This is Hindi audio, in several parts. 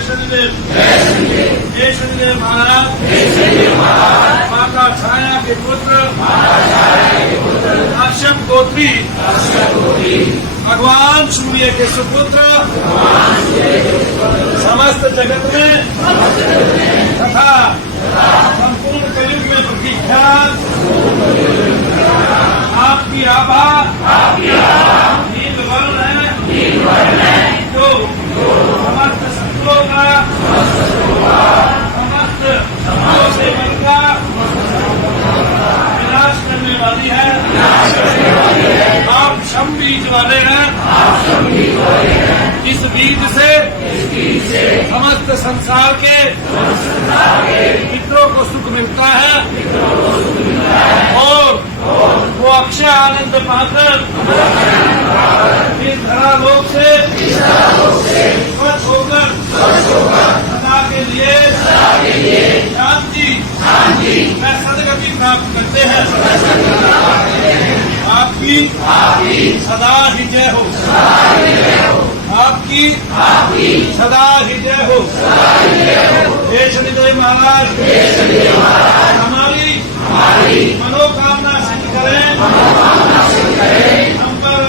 शनिदेव, जय शनिदेव महाराज, माता छाया के पुत्र काश्यप गोत्री भगवान सूर्य के सुपुत्र समस्त जगत में तथा संपूर्ण कलयुग में प्रख्यात आपकी आभा नील वर्ण है जो समस्त शत्रुओं का समस्त से मन का विनाश करने वाली है। आप शम बीज वाले हैं। इस बीज से समस्त संसार के मित्रों को सुख मिलता है और वो अक्षय आनंद पाकर इस धरालोक से स्वच्छ होकर सदा के लिए शांति में सदगति प्राप्त करते हैं। आपकी सदा ही जय हो, आपकी सदा ही जय हो। जय शनिदेव महाराज, हमारी मनोकामना सिद्ध करें, हम पर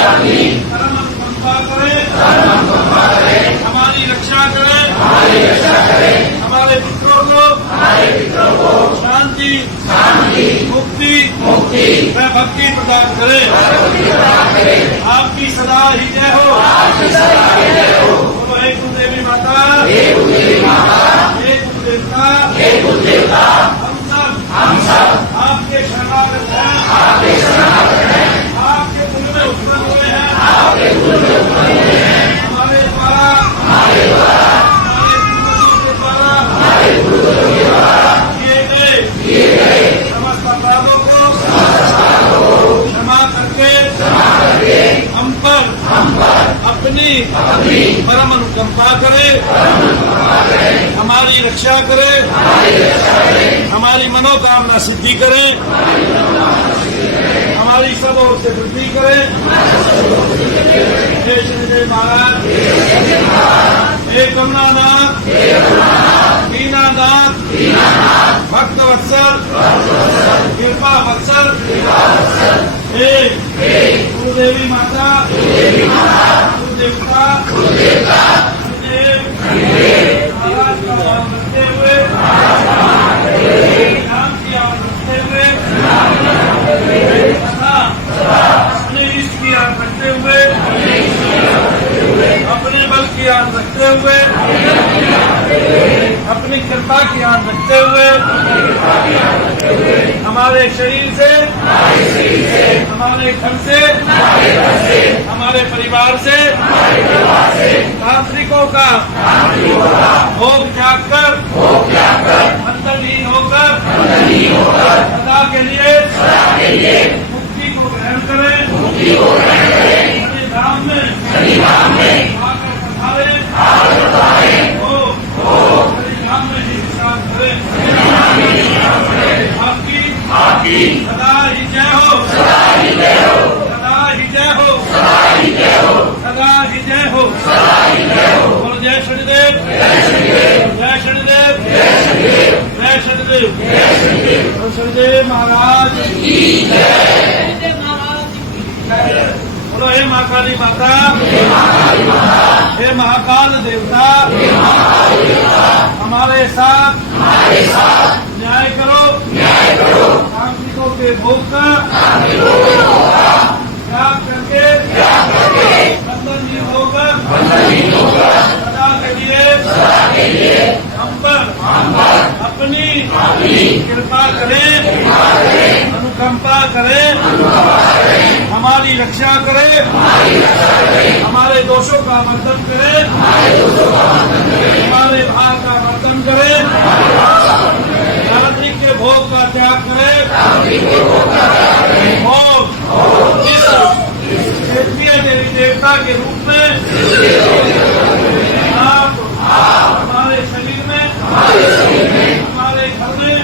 अपनी कर्म कृपा करें, हमारी रक्षा करें, हमारे मित्रों को शांति मुक्ति व भक्ति प्रदान करें। आपकी सदा ही जय हो। बोलो हे कुलदेवी माता, हे कुलदेवता, हम सब आपके शरणागत हैं, आपके कुल में उत्पन्न हुए हैं, हमारे द्वारा हमारे पूर्वजों के द्वारा किए गए समस्त अपराधों को क्षमा करके हम पर अपनी परम अनुकंपा करे, हमारी रक्षा करे, हमारी मनोकामना सिद्धि करे, हमारी सब ओर से वृद्धि करे। जय शनिदेव महाराज, हे कमलानाथ, दीनानाथ, भक्त वत्सल, कृपा वत्सल, हे कुलदेवी माता, कुलदेवता, महाराज का ध्यान रखते हुए, नाम की याद रखते हुए तथा अपने इष्ट की याद रखते हुए, अपने बल की याद रखते हुए, अपनी कृपा की याद रखते हुए हमारे शरीर से, हमारे घर से, हमारे परिवार से तांत्रिकों का भोग त्याग कर बंधनहीन होकर सदा के लिए मुक्ति को ग्रहण करें। शनि धाम में आकर पधारे शनि धाम में ही विश्राम करें। आपकी सदा ही जय हो, सदा ही जय हो, सदा ही जय हो, सदा ही जय हो। बोलो जय शनिदेव, जय शनिदेव, जय शनिदेव, शनिदेव महाराज की जय। बोलो हे महाकाली माता, हे महाकाल देवता, हमारे साथ न्याय करो, तांत्रिकों के भोग का त्याग करके बंधनहीन होकर सदा के लिए हम पर अपनी कृपा करें, अनुकंपा करें, हमारी रक्षा करें, हमारे दोषों का मर्दन करें, हमारे भार का मर्दन करें, तांत्रिक के भोग का त्याग करें और इस क्षेत्रीय देवी देवता के रूप में आप हमारे शरीर में, हमारे घर में,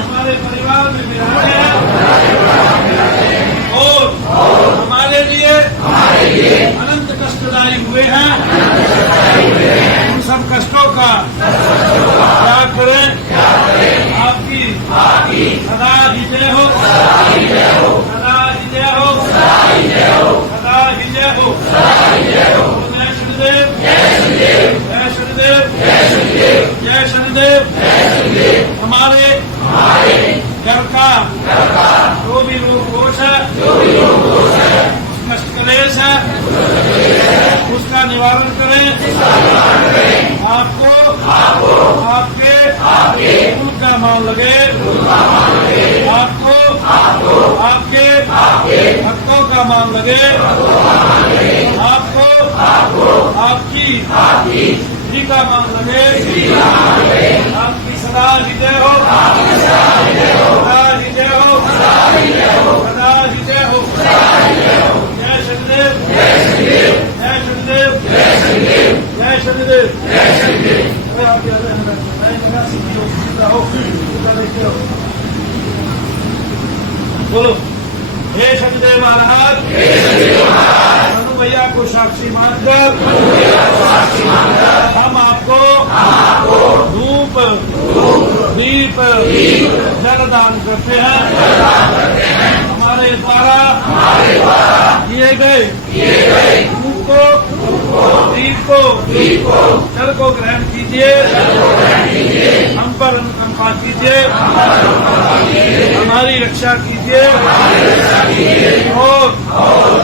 हमारे परिवार में विराजे हैं और हमारे लिए अनंत कष्टदायी हुए हैं। उन सब कष्टों का त्याग करें। आपकी सदा ही जय हो, सदा ही जय हो, सदा ही जय हो, सदा ही जय हो। जय शनिदेव, जय शनिदेव, जय शनिदेव, जय शनिदेव। हमारे घर का जो भी रोग दोष है, कष्ट क्लेश है, उसका निवारण करें। आपको आपके कुल का मान लगे, आपको आपके भक्तों का मान लगे, आपको आपकी जी का मान लगे। आपकी सदा ही जय हो, सदा ही जय हो, सदा ही जय हो। जय शनिदेव, जय शनिदेव, जय शनिदेव, जय शनिदेव, जय शनिदेव, जय शनिदेव। बोलो, हे शनिदेव महाराज, मनु भैया को साक्षी मानकर हम आपको धूप दीप जलदान करते हैं। हमारे द्वारा किए गए धूप को, दीप को, जल को ग्रहण कीजिए। हम पर अनुकंपा कीजिए, हमारी रक्षा कीजिए और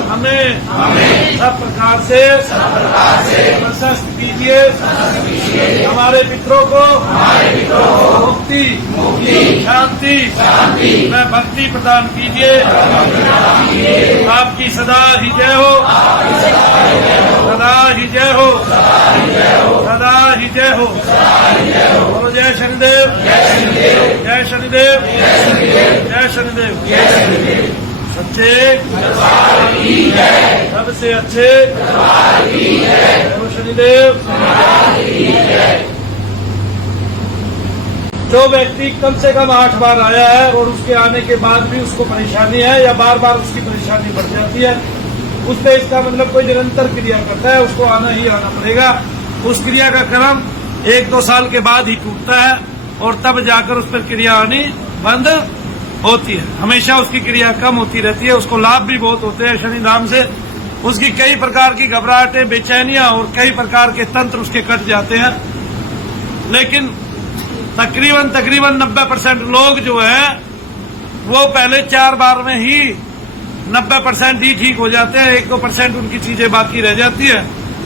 हमें सब प्रकार से प्रशस्त कीजिए। हमारे मित्रों को मुक्ति, शांति व भक्ति प्रदान कीजिए। आपकी सदा ही जय हो, सदा ही जय हो, सदा ही जय हो। बोलो जय शनिदेव, जय शनिदेव, जय शनिदेव। सच्चे सबसे अच्छे शनिदेव। जो व्यक्ति कम से कम 8 बार आया है और उसके आने के बाद भी उसको परेशानी है या बार बार उसकी परेशानी बढ़ जाती है, उससे इसका मतलब कोई निरंतर क्रिया करता है, उसको आना ही आना पड़ेगा। उस क्रिया का क्रम 1-2 साल के बाद ही टूटता है और तब जाकर उस पर क्रिया आनी बंद होती है। हमेशा उसकी क्रिया कम होती रहती है, उसको लाभ भी बहुत होते हैं शनि धाम से। उसकी कई प्रकार की घबराहटें, बेचैनियां और कई प्रकार के तंत्र उसके कट जाते हैं। लेकिन तकरीबन 90% लोग जो है वो पहले 4 बार में ही 90% ही ठीक हो जाते हैं। 1-2% उनकी चीजें बाकी रह जाती है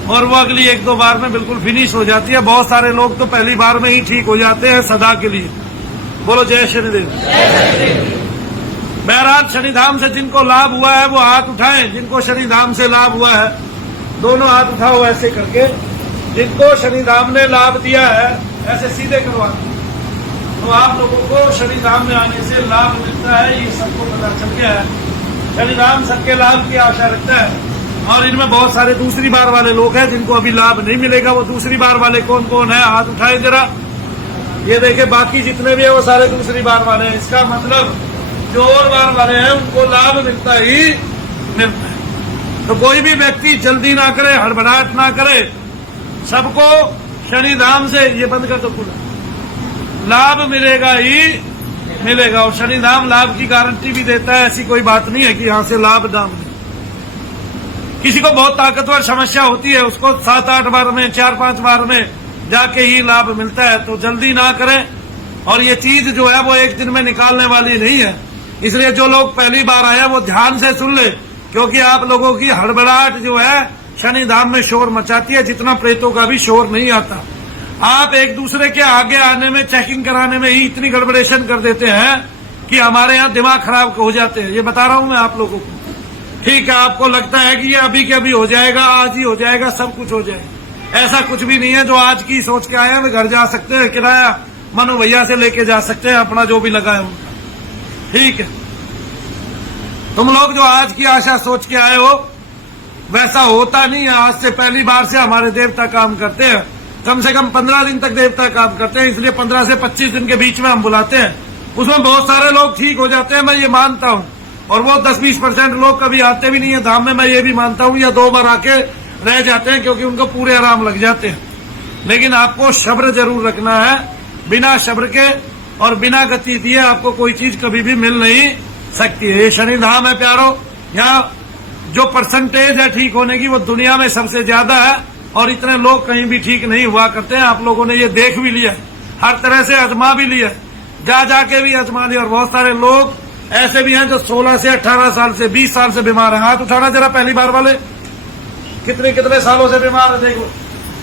और वो अगली 1-2 बार में बिल्कुल फिनिश हो जाती है। बहुत सारे लोग तो पहली बार में ही ठीक हो जाते हैं सदा के लिए। बोलो जय शनिदेव। बहरहाल शनिधाम से जिनको लाभ हुआ है वो हाथ उठाएं। जिनको शनिधाम से लाभ हुआ है दोनों हाथ उठाओ ऐसे करके। जिनको शनिधाम ने लाभ दिया है ऐसे सीधे करवा दो। तो आप लोगों को शनिधाम में आने से लाभ मिलता है, ये सबको पता चल गया है। शनिधाम सबके लाभ की आशा रखता है और इनमें बहुत सारे दूसरी बार वाले लोग हैं जिनको अभी लाभ नहीं मिलेगा। वो दूसरी बार वाले कौन कौन है, हाथ उठाए जरा। ये देखे बाकी जितने भी है वो सारे दूसरी बार वाले हैं। इसका मतलब जो और बार वाले हैं उनको लाभ मिलता ही मिलता है। तो कोई भी व्यक्ति जल्दी ना करे, हड़बड़ाहट ना करे। सबको शनिधाम से, ये बंद कर दो पूरा, लाभ मिलेगा ही मिलेगा। और शनिधाम लाभ की गारंटी भी देता है। ऐसी कोई बात नहीं है कि यहां से लाभ ना मिले। किसी को बहुत ताकतवर समस्या होती है, उसको 7-8 बार में, 4-5 बार में जाके ही लाभ मिलता है। तो जल्दी ना करें। और ये चीज जो है वो एक दिन में निकालने वाली नहीं है। इसलिए जो लोग पहली बार आए वो ध्यान से सुन ले, क्योंकि आप लोगों की हड़बड़ाहट जो है शनिधाम में शोर मचाती है, जितना प्रेतों का भी शोर नहीं आता। आप एक दूसरे के आगे आने में, चेकिंग कराने में ही इतनी गड़बड़ेशन कर देते हैं कि हमारे यहाँ दिमाग खराब हो जाते हैं। ये बता रहा हूं मैं आप लोगों को। ठीक है, आपको लगता है कि ये अभी के अभी हो जाएगा, आज ही हो जाएगा, सब कुछ हो जाएगा। ऐसा कुछ भी नहीं है। जो आज की सोच के आए हैं वे घर जा सकते हैं, किराया मनु भैया से लेके जा सकते हैं, अपना जो भी लगा है उनका। ठीक है, तुम लोग जो आज की आशा सोच के आए हो वैसा होता नहीं है। आज से पहली बार से हमारे देवता काम करते हैं। कम से कम 15 दिन तक देवता काम करते हैं, इसलिए 15 से 25 दिन के बीच में हम बुलाते हैं। उसमें बहुत सारे लोग ठीक हो जाते हैं, मैं ये मानता हूँ। और वो 10-20% लोग कभी आते भी नहीं है धाम में, मैं ये भी मानता हूँ। या 2 बार आके रह जाते हैं क्योंकि उनको पूरे आराम लग जाते हैं। लेकिन आपको सब्र जरूर रखना है। बिना सब्र के और बिना गति दिए आपको कोई चीज कभी भी मिल नहीं सकती है। ये शनि धाम है प्यारो, यहाँ जो परसेंटेज है ठीक होने की वो दुनिया में सबसे ज्यादा है और इतने लोग कहीं भी ठीक नहीं हुआ करते हैं। आप लोगों ने ये देख भी लिया, हर तरह से आजमा भी लिया, जा जाके भी आजमा लिया। और बहुत सारे लोग ऐसे भी हैं जो 16 से 18 साल से 20 साल से बीमार हैं। हाथ उठाना जरा पहली बार वाले, कितने कितने सालों से बीमार है देखो,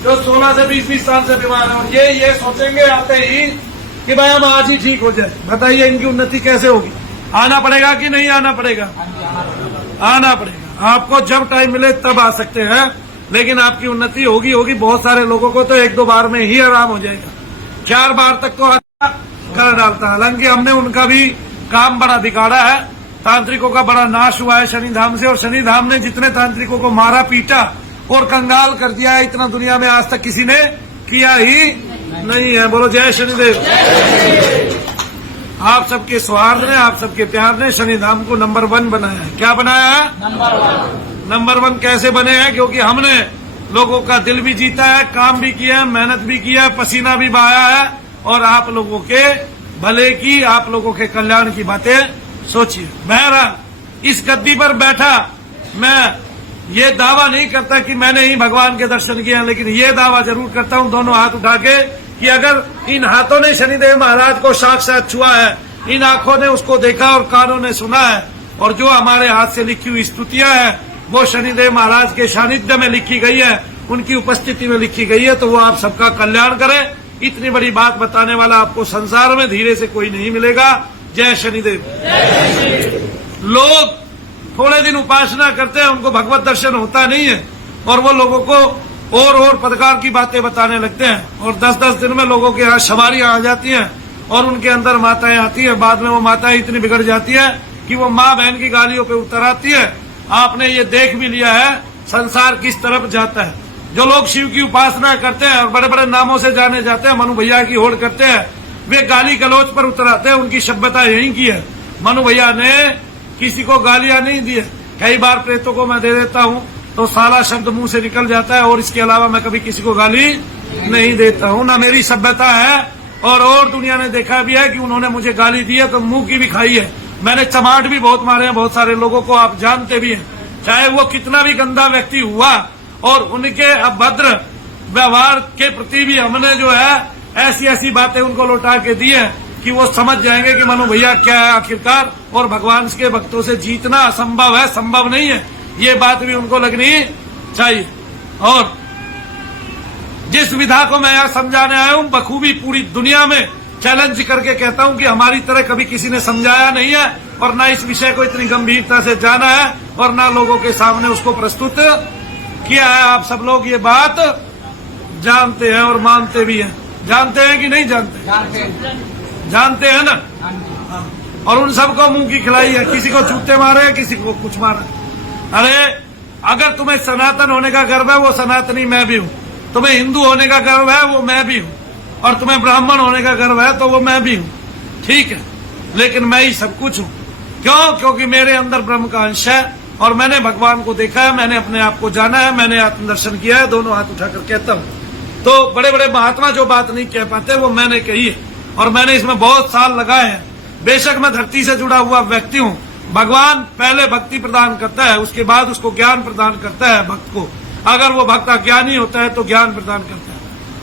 जो 16 से 20 साल से बीमार है। और ये सोचेंगे आते ही कि भाई हम आज ही ठीक हो जाए। बताइए इनकी उन्नति कैसे होगी? आना पड़ेगा कि नहीं आना पड़ेगा? आना पड़ेगा। आपको जब टाइम मिले तब आ सकते हैं, लेकिन आपकी उन्नति होगी। बहुत सारे लोगों को तो 1-2 बार में ही आराम हो जाएगा, 4 बार तक तो कर डालता है। हालांकि हमने उनका भी काम बड़ा बिगाड़ा है, तांत्रिकों का बड़ा नाश हुआ है शनि धाम से। और शनि धाम ने जितने तांत्रिकों को मारा पीटा और कंगाल कर दिया है, इतना दुनिया में आज तक किसी ने किया ही नहीं है। बोलो जय शनिदेव। आप सबके सौहार्द ने, आप सबके प्यार ने शनि धाम को नंबर 1 बनाया है। क्या बनाया है? नंबर 1 कैसे बने हैं? क्योंकि हमने लोगों का दिल भी जीता है, काम भी किया है, मेहनत भी किया है, पसीना भी बहाया है और आप लोगों के भले की, आप लोगों के कल्याण की बातें सोचिए। बहरहाल इस गद्दी पर बैठा मैं ये दावा नहीं करता कि मैंने ही भगवान के दर्शन किए हैं, लेकिन ये दावा जरूर करता हूं दोनों हाथ उठा के कि अगर इन हाथों ने शनिदेव महाराज को साक्षात छुआ है, इन आंखों ने उसको देखा और कानों ने सुना है, और जो हमारे हाथ से लिखी हुई स्तुतियां हैं वो शनिदेव महाराज के सानिध्य में लिखी गई है, उनकी उपस्थिति में लिखी गई है, तो वो आप सबका कल्याण करे। इतनी बड़ी बात बताने वाला आपको संसार में धीरे से कोई नहीं मिलेगा। जय शनिदेव। लोग थोड़े दिन उपासना करते हैं, उनको भगवत दर्शन होता नहीं है और वो लोगों को और प्रकार की बातें बताने लगते हैं। और 10-10 दिन में लोगों के यहाँ सवारियां आ जाती हैं और उनके अंदर माताएं आती है। बाद में वो माताएं इतनी बिगड़ जाती है कि वो माँ बहन की गालियों पे उतर आती है। आपने ये देख भी लिया है संसार किस तरफ जाता है। जो लोग शिव की उपासना करते हैं और बड़े बड़े नामों से जाने जाते हैं, मनु भैया की होड़ करते हैं, वे गाली गलौज पर उतर आते हैं। उनकी सभ्यता यही की है। मनु भैया ने किसी को गालियां नहीं दी है। कई बार प्रेतों को मैं दे देता हूँ तो साला शब्द मुंह से निकल जाता है, और इसके अलावा मैं कभी किसी को गाली नहीं देता हूँ। ना मेरी सभ्यता है। और दुनिया ने देखा भी है कि उन्होंने मुझे गाली दी है तो मुंह की भी खाई है। मैंने चमाट भी बहुत मारे हैं बहुत सारे लोगों को, आप जानते भी हैं। चाहे वो कितना भी गंदा व्यक्ति हुआ, और उनके अभद्र व्यवहार के प्रति भी हमने जो है ऐसी बातें उनको लौटा के दी है कि वो समझ जाएंगे कि मनु भैया क्या है आखिरकार, और भगवान के भक्तों से जीतना असंभव है, संभव नहीं है। ये बात भी उनको लगनी चाहिए। और जिस विधा को मैं यहाँ समझाने आया हूँ, बखूबी पूरी दुनिया में चैलेंज करके कहता हूँ कि हमारी तरह कभी किसी ने समझाया नहीं है, और न इस विषय को इतनी गंभीरता से जाना है, और न लोगों के सामने उसको प्रस्तुत किया है। आप सब लोग ये बात जानते हैं और मानते भी हैं। जानते हैं कि नहीं जानते? जानते हैं ना। और उन सबको मुंह की खिलाई है। किसी को जूते मारे, किसी को कुछ मारे। अरे अगर तुम्हें सनातन होने का गर्व है, वो सनातनी मैं भी हूँ। तुम्हें हिंदू होने का गर्व है, वो मैं भी हूँ। और तुम्हें ब्राह्मण होने का गर्व है तो वो मैं भी हूँ। ठीक है, लेकिन मैं ही सब कुछ हूँ। क्यों? क्योंकि मेरे अंदर ब्रह्म का अंश है और मैंने भगवान को देखा है, मैंने अपने आप को जाना है, मैंने आत्मदर्शन किया है। दोनों हाथ उठाकर कहता हूँ। तो बड़े बड़े महात्मा जो बात नहीं कह पाते वो मैंने कही है, और मैंने इसमें बहुत साल लगाए हैं। बेशक मैं धरती से जुड़ा हुआ व्यक्ति हूँ। भगवान पहले भक्ति प्रदान करता है, उसके बाद उसको ज्ञान प्रदान करता है भक्त को। अगर वो भक्त अज्ञानी होता है तो ज्ञान प्रदान करता है,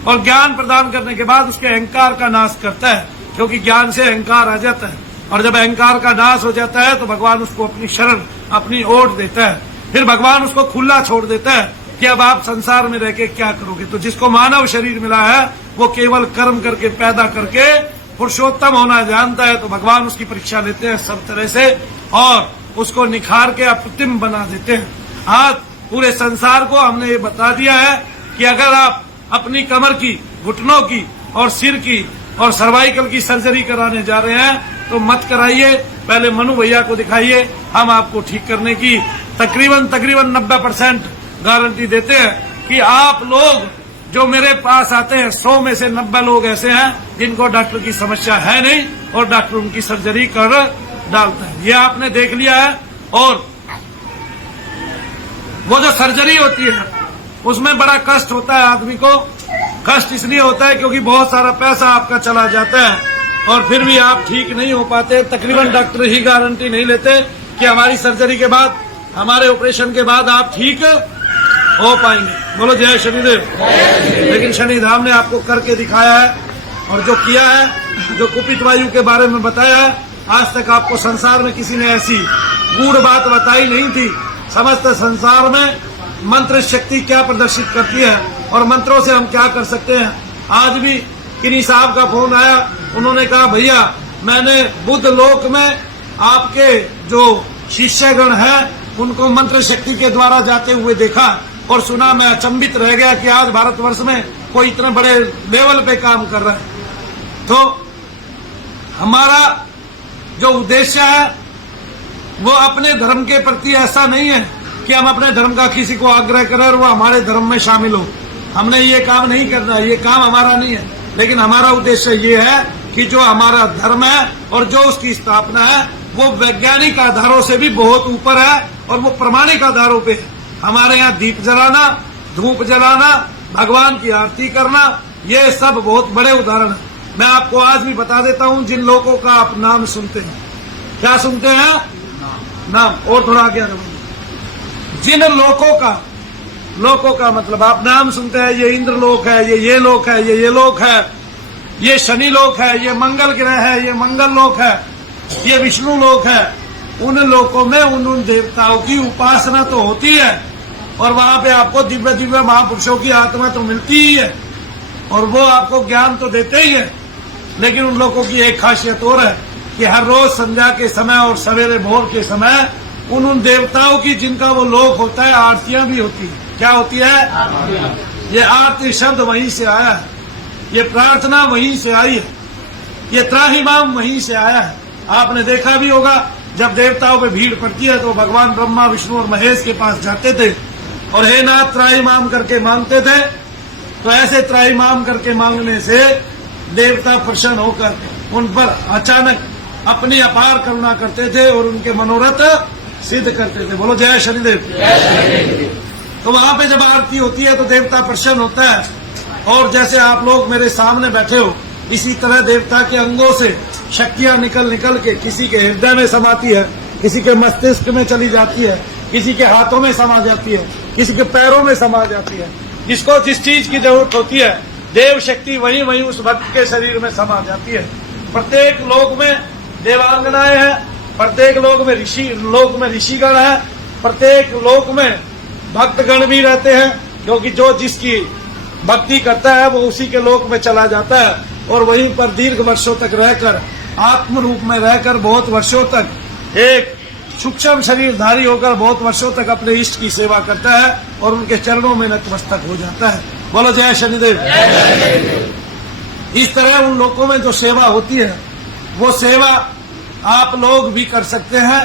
और ज्ञान प्रदान करने के बाद उसके अहंकार का नाश करता है, क्योंकि ज्ञान से अहंकार आ जाता है। और जब अहंकार का नाश हो जाता है तो भगवान उसको अपनी शरण, अपनी ओट देता है। फिर भगवान उसको खुला छोड़ देता है कि अब आप संसार में रह के क्या करोगे। तो जिसको मानव शरीर मिला है वो केवल कर्म करके, पैदा करके पुरुषोत्तम होना जानता है, तो भगवान उसकी परीक्षा लेते हैं सब तरह से और उसको निखार के अप्रतिम बना देते हैं। आज पूरे संसार को हमने ये बता दिया है कि अगर आप अपनी कमर की, घुटनों की और सिर की और सर्वाइकल की सर्जरी कराने जा रहे हैं तो मत कराइए। पहले मनु भैया को दिखाइए, हम आपको ठीक करने की तकरीबन 90% गारंटी देते हैं कि आप लोग जो मेरे पास आते हैं 100 में से 90 लोग ऐसे हैं जिनको डॉक्टर की समस्या है नहीं, और डॉक्टर उनकी सर्जरी कर डालता है। ये आपने देख लिया है। और वो जो सर्जरी होती है उसमें बड़ा कष्ट होता है आदमी को। कष्ट इसलिए होता है क्योंकि बहुत सारा पैसा आपका चला जाता है और फिर भी आप ठीक नहीं हो पाते। तकरीबन डॉक्टर ही गारंटी नहीं लेते कि हमारी सर्जरी के बाद, हमारे ऑपरेशन के बाद आप ठीक हो पाएंगे। बोलो जय शनिदेव। लेकिन शनिधाम ने आपको करके दिखाया है और जो किया है, जो कुपित वायु के बारे में बताया है, आज तक आपको संसार में किसी ने ऐसी गूढ़ बात बताई नहीं थी। समस्त संसार में मंत्र शक्ति क्या प्रदर्शित करती है और मंत्रों से हम क्या कर सकते हैं। आज भी किन्हीं साहब का फोन आया, उन्होंने कहा भैया मैंने बुद्ध लोक में आपके जो शिष्यगण हैं उनको मंत्र शक्ति के द्वारा जाते हुए देखा और सुना। मैं अचंभित रह गया कि आज भारतवर्ष में कोई इतने बड़े लेवल पे काम कर रहा है। तो हमारा जो उद्देश्य है वो अपने धर्म के प्रति ऐसा नहीं है कि हम अपने धर्म का किसी को आग्रह करें और वो हमारे धर्म में शामिल हो। हमने ये काम नहीं करना है, ये काम हमारा नहीं है। लेकिन हमारा उद्देश्य ये है कि जो हमारा धर्म है और जो उसकी स्थापना है वो वैज्ञानिक आधारों से भी बहुत ऊपर है और वो प्रमाणिक आधारों पे है। हमारे यहाँ दीप जलाना, धूप जलाना, भगवान की आरती करना, ये सब बहुत बड़े उदाहरण है। मैं आपको आज भी बता देता हूँ, जिन लोगों का आप नाम सुनते हैं, क्या सुनते हैं? नाम। और थोड़ा आगे जिन लोकों का मतलब आप नाम सुनते हैं, ये इंद्र लोक है, ये लोक है, ये लोक है, ये शनि लोक है, ये मंगल ग्रह है, ये मंगल लोक है, ये विष्णु लोक है। उन लोकों में उन देवताओं की उपासना तो होती है और वहां पे आपको दिव्य दिव्य महापुरुषों की आत्मा तो मिलती ही है और वो आपको ज्ञान तो देते ही है। लेकिन उन लोगों की एक खासियत और है कि हर रोज संध्या के समय और सवेरे भोर के समय उन देवताओं की जिनका वो लोक होता है, आरतियां भी होती है। क्या होती है? ये आरती शब्द वहीं से आया है, ये प्रार्थना वहीं से आई है, ये त्राहिमाम वहीं से आया है। आपने देखा भी होगा जब देवताओं पे भीड़ पड़ती है तो भगवान ब्रह्मा, विष्णु और महेश के पास जाते थे और हे नाथ त्राहिमाम करके मांगते थे। तो ऐसे त्राहिमाम करके मांगने से देवता प्रसन्न होकर उन पर अचानक अपनी अपार करुणा करते थे और उनके मनोरथ सिद्ध करते थे। बोलो जय शनिदेव। तो वहां पे जब आरती होती है तो देवता प्रसन्न होता है और जैसे आप लोग मेरे सामने बैठे हो, इसी तरह देवता के अंगों से शक्तियां निकल के किसी के हृदय में समाती है, किसी के मस्तिष्क में चली जाती है, किसी के हाथों में समा जाती है, किसी के पैरों में समा जाती है। जिसको जिस चीज की जरूरत होती है देव शक्ति वहीं उस भक्त के शरीर में समा जाती है। प्रत्येक लोक में देवांगनाएं हैं, प्रत्येक लोक में ऋषिगण है, प्रत्येक लोक में भक्तगण भी रहते हैं, क्योंकि जो जिसकी भक्ति करता है वो उसी के लोक में चला जाता है और वहीं पर दीर्घ वर्षों तक रहकर, आत्म रूप में रहकर बहुत वर्षों तक एक सूक्ष्म शरीरधारी होकर बहुत वर्षों तक अपने इष्ट की सेवा करता है और उनके चरणों में नतमस्तक हो जाता है। बोलो जय शनिदेव। इस तरह उन लोगों में जो सेवा होती है वो सेवा आप लोग भी कर सकते हैं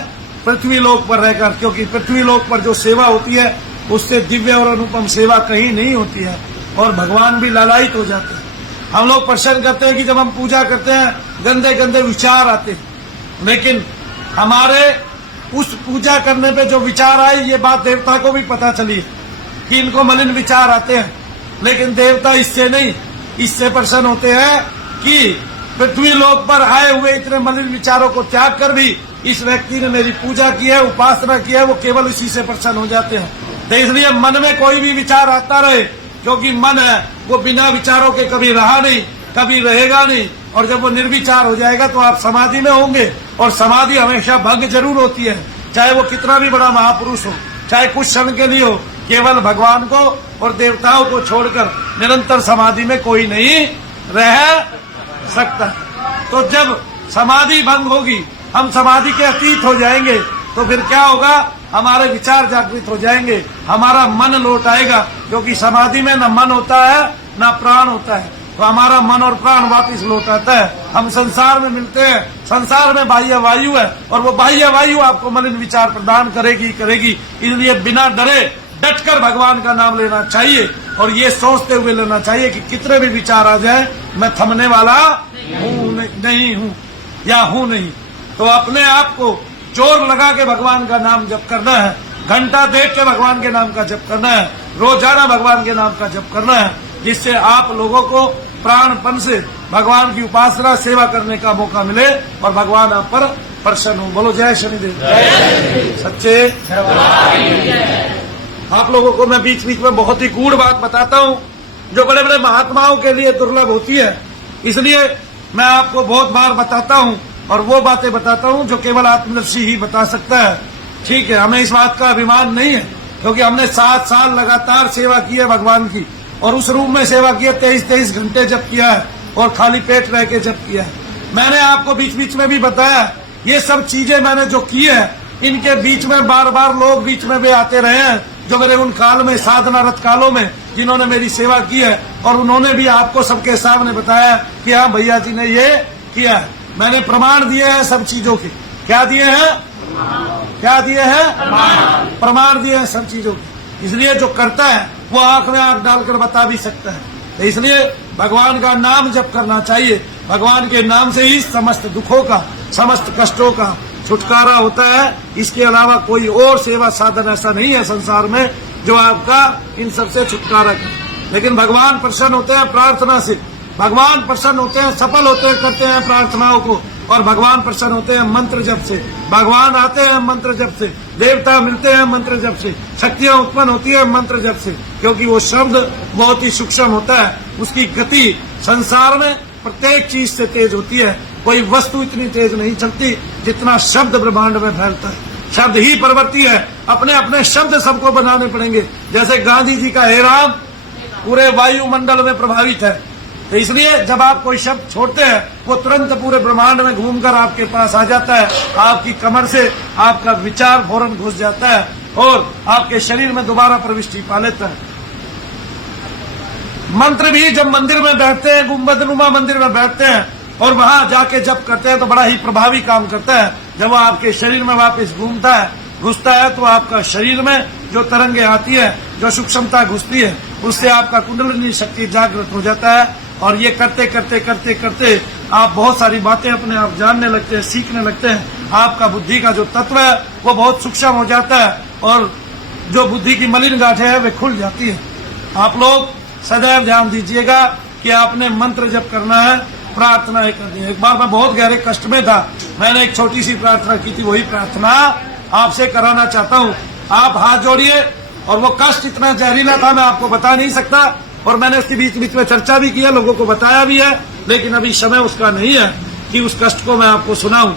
पृथ्वी लोक पर रहकर, क्योंकि पृथ्वी लोक पर जो सेवा होती है उससे दिव्य और अनुपम सेवा कहीं नहीं होती है और भगवान भी लालायित हो जाते हैं। हम लोग प्रश्न करते हैं कि जब हम पूजा करते हैं गंदे गंदे विचार आते हैं, लेकिन हमारे उस पूजा करने पे जो विचार आए ये बात देवता को भी पता चली कि इनको मलिन विचार आते हैं, लेकिन देवता इससे नहीं, इससे प्रसन्न होते हैं कि पृथ्वी लोक पर आए हुए इतने मलिन विचारों को त्याग कर भी इस व्यक्ति ने मेरी पूजा की है, उपासना की है, वो केवल इसी से प्रसन्न हो जाते हैं। तो इसलिए मन में कोई भी विचार आता रहे, क्योंकि मन है वो बिना विचारों के कभी रहा नहीं, कभी रहेगा नहीं, और जब वो निर्विचार हो जाएगा तो आप समाधि में होंगे और समाधि हमेशा भंग जरूर होती है, चाहे वो कितना भी बड़ा महापुरुष हो, चाहे कुछ क्षण के लिए हो। केवल भगवान को और देवताओं को छोड़कर निरंतर समाधि में कोई नहीं रह सकता। तो जब समाधि भंग होगी, हम समाधि के अतीत हो जाएंगे, तो फिर क्या होगा? हमारे विचार जागृत हो जाएंगे, हमारा मन लौट आएगा, क्योंकि समाधि में न मन होता है न प्राण होता है। तो हमारा मन और प्राण वापिस लौट आता है, हम संसार में मिलते हैं। संसार में बाह्य वायु है और वो बाह्य वायु आपको मलिन विचार प्रदान करेगी। इसलिए बिना डरे डटकर भगवान का नाम लेना चाहिए और ये सोचते हुए लेना चाहिए कि कितने भी विचार आ जाए मैं थमने वाला नहीं हूँ या हूँ नहीं। तो अपने आप को जोर लगा के भगवान का नाम जप करना है। घंटा देख के भगवान के नाम का जप करना है, रोजाना भगवान के नाम का जप करना है, जिससे आप लोगों को प्राणपन से भगवान की उपासना सेवा करने का मौका मिले और भगवान आप पर प्रसन्न हो। बोलो जय शनिदेव, सच्चे। आप लोगों को मैं बीच बीच में बहुत ही गूढ़ बात बताता हूँ जो बड़े बड़े महात्माओं के लिए दुर्लभ होती है, इसलिए मैं आपको बहुत बार बताता हूँ और वो बातें बताता हूँ जो केवल आत्मदर्शी ही बता सकता है। ठीक है, हमें इस बात का अभिमान नहीं है क्योंकि हमने 7 साल लगातार सेवा की है भगवान की, और उस रूम में सेवा की है, 23-23 घंटे जप किया है और खाली पेट रह के जप किया है। मैंने आपको बीच बीच में भी बताया, ये सब चीजें मैंने जो की है, इनके बीच में बार बार लोग बीच में भी आते रहे हैं जो मेरे उन काल में साधनारत कालों में जिन्होंने मेरी सेवा की है, और उन्होंने भी आपको सबके सामने बताया कि हाँ भैया जी ने ये किया है। मैंने प्रमाण दिए हैं सब चीजों के। क्या दिए हैं? क्या दिए हैं? प्रमाण दिए हैं सब चीजों के। इसलिए जो करता है वो आंख में आंख डालकर बता भी सकता है। तो इसलिए भगवान का नाम जप करना चाहिए। भगवान के नाम से ही समस्त दुखों का, समस्त कष्टों का छुटकारा होता है। इसके अलावा कोई और सेवा साधन ऐसा नहीं है संसार में जो आपका इन सबसे छुटकारा करे। लेकिन भगवान प्रसन्न होते हैं प्रार्थना से, भगवान प्रसन्न होते हैं, सफल होते हैं, करते हैं प्रार्थनाओं को, और भगवान प्रसन्न होते हैं मंत्र जप से। भगवान आते हैं मंत्र जप से, देवता मिलते हैं मंत्र जप से, शक्तियां उत्पन्न होती है मंत्र जप से, क्योंकि वो शब्द बहुत ही सूक्ष्म होता है। उसकी गति संसार में प्रत्येक चीज से तेज होती है। कोई वस्तु इतनी तेज नहीं चलती जितना शब्द ब्रह्मांड में फैलता है। शब्द ही परवर्ती है। अपने अपने शब्द सबको बनाने पड़ेंगे। जैसे गांधी जी का हे राम पूरे वायुमंडल में प्रभावित है, तो इसलिए जब आप कोई शब्द छोड़ते हैं वो तुरंत पूरे ब्रह्मांड में घूमकर आपके पास आ जाता है। आपकी कमर से आपका विचार फौरन घुस जाता है और आपके शरीर में दोबारा प्रविष्टि पा लेता है। मंत्र भी जब मंदिर में बैठते हैं, गुंबदनुमा मंदिर में बैठते हैं और वहां जाके जप करते हैं तो बड़ा ही प्रभावी काम करता है। जब वो आपके शरीर में वापस घूमता है, घुसता है, तो आपका शरीर में जो तरंगे आती है, जो सूक्ष्मता घुसती है, उससे आपका कुंडलिनी शक्ति जागृत हो जाता है। और ये करते करते करते करते आप बहुत सारी बातें अपने आप जानने लगते हैं, सीखने लगते हैं। आपका बुद्धि का जो तत्व है वो बहुत सूक्ष्म हो जाता है और जो बुद्धि की मलिन गांठें है वे खुल जाती है। आप लोग सदैव ध्यान दीजिएगा कि आपने मंत्र जप करना है, प्रार्थना करनी है। एक बार मैं बहुत गहरे कष्ट में था, मैंने एक छोटी सी प्रार्थना की थी, वही प्रार्थना आपसे कराना चाहता हूँ। आप हाथ जोड़िए। और वो कष्ट इतना जहरीला था मैं आपको बता नहीं सकता, और मैंने उसके बीच बीच में चर्चा भी किया, लोगों को बताया भी है, लेकिन अभी समय उसका नहीं है कि उस कष्ट को मैं आपको सुनाऊं।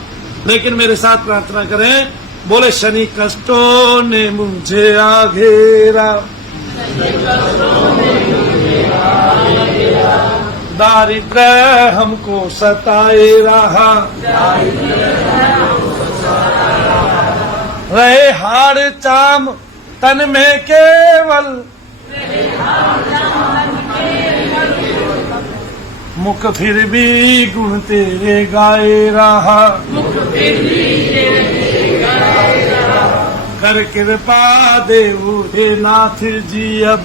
लेकिन मेरे साथ प्रार्थना करें, बोले शनि कष्टों ने मुझे आघेरा, दारिद्र्य हमको सताए रहा, रहे हाड़ चाम तन में केवल, मुख फिर भी गुण तेरे गाए रहा, कर कृपा देवो हे नाथ जी अब,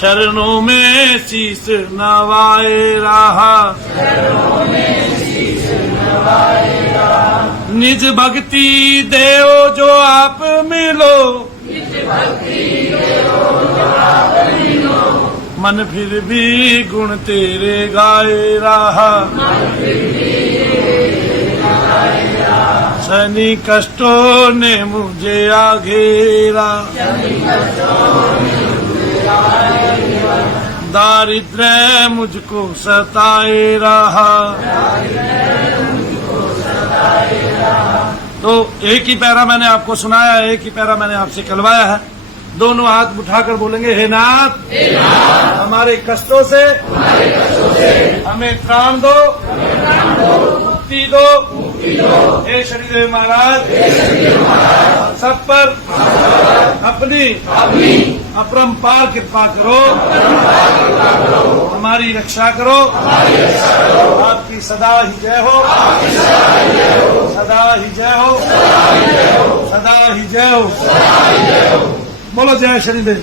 चरणों में शीस नवाए रहा, निज भक्ति देव जो आप मिलो, मन फिर भी गुण तेरे गाए रहा, शनि कष्टों ने मुझे आघेरा, दारिद्र्य मुझको सताए रहा। तो एक ही पैरा मैंने आपको सुनाया है, एक ही पैरा मैंने आपसे कहलवाया है। दोनों हाथ उठाकर बोलेंगे, हे नाथ, हमारे कष्टों से हमें त्राण दो, मुक्ति दो। हे शनिदेव महाराज, सब पर अपनी अपरंपार कृपा करो, हमारी रक्षा करो। आपकी सदा ही जय हो, सदा ही जय हो, सदा ही जय हो। बोलो जय शनिदेव,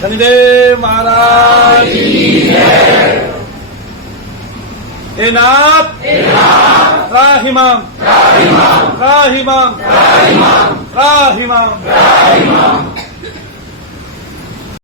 शनिदेव महाराज। इनाम त्राहिमाम त्राहिमाम त्राहिमाम